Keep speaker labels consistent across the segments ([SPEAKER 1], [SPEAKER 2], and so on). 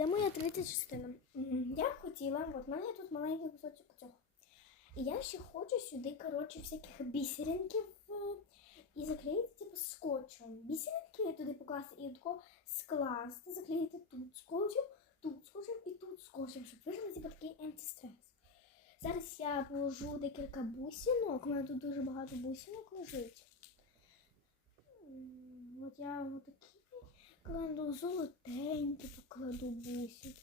[SPEAKER 1] Це моя третя частина. Я хотіла, от в мене тут маленький кусочок цього. І я ще хочу сюди, коротше, всяких бісеринків е, і заклеїти типу скотчем. Бісеринки туди покласти і тако скласти, заклеїти тут скотчем, тут скотчем і тут скотчем, щоб вийшов типу, такий антистрес. Зараз я положу декілька бусинок. У мене тут дуже багато бусинок лежить. От я отакі кладу золотенькі, покладу бусинки.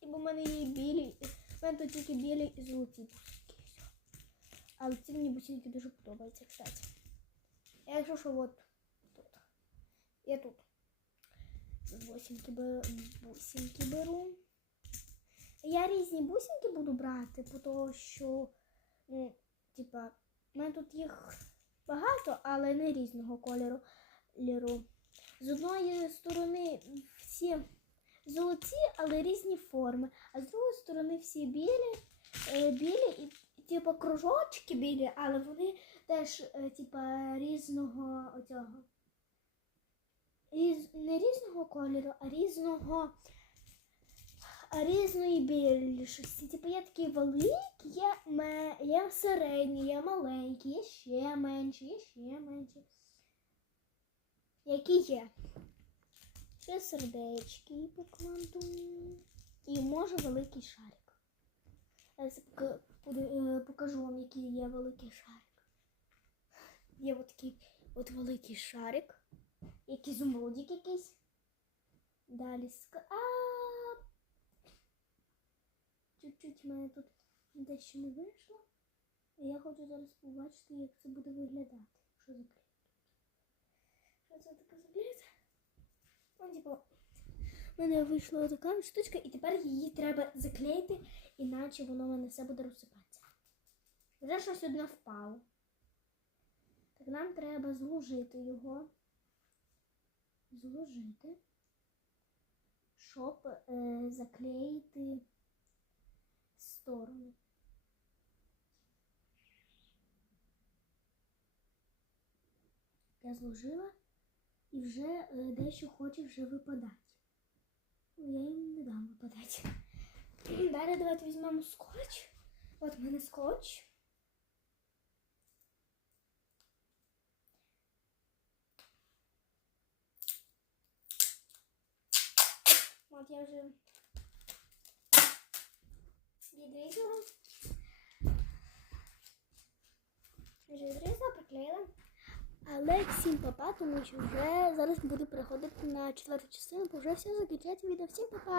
[SPEAKER 1] І бо в мене є білі. У мене тут тільки білі і золоті все. Але ці мені бусинки дуже подобаються, кстати. Я якщо що от тут. Я тут. Бусинки беру. Бусинки беру. Я різні бусинки буду брати, того, що, ну, типа, в мене тут їх багато, але не різного кольору. З одної сторони всі золоті, але різні форми, а з другої сторони всі білі, е, білі і типу кружочки білі, але вони теж е, типа різного оцього. Різ, не різного кольору, а різного а різної більшості. Типу є такі великі, є, є середні, є маленькі, є ще менші, є ще менші. Які є? Ще сердечки покладу. І може великий шарик. Я е, покажу вам, який є великий шарик. Є от такий от великий шарик. Який зумрудик якийсь. Далі ска. А! Чуть-чуть в мене тут дещо не вийшло. І я хочу зараз побачити, як це буде виглядати. Що за клей. Що це таке за клей? Ну, типу, в мене вийшла така штучка, і тепер її треба заклеїти, іначе воно в мене все буде розсипатися. Вже щось одне впало. Так нам треба зложити його. Зложити, щоб е, заклеїти сторону. Я зложила і вже е, дещо хоче вже випадати. Ну, я їм не дам випадати. Далі давайте візьмемо скотч. От в мене скотч. От я вже відрізала. Вже відрізала, приклеїла. Але всім папа, тому що вже зараз буду переходити на четверту частину, бо вже все закінчається відео. Всім папа!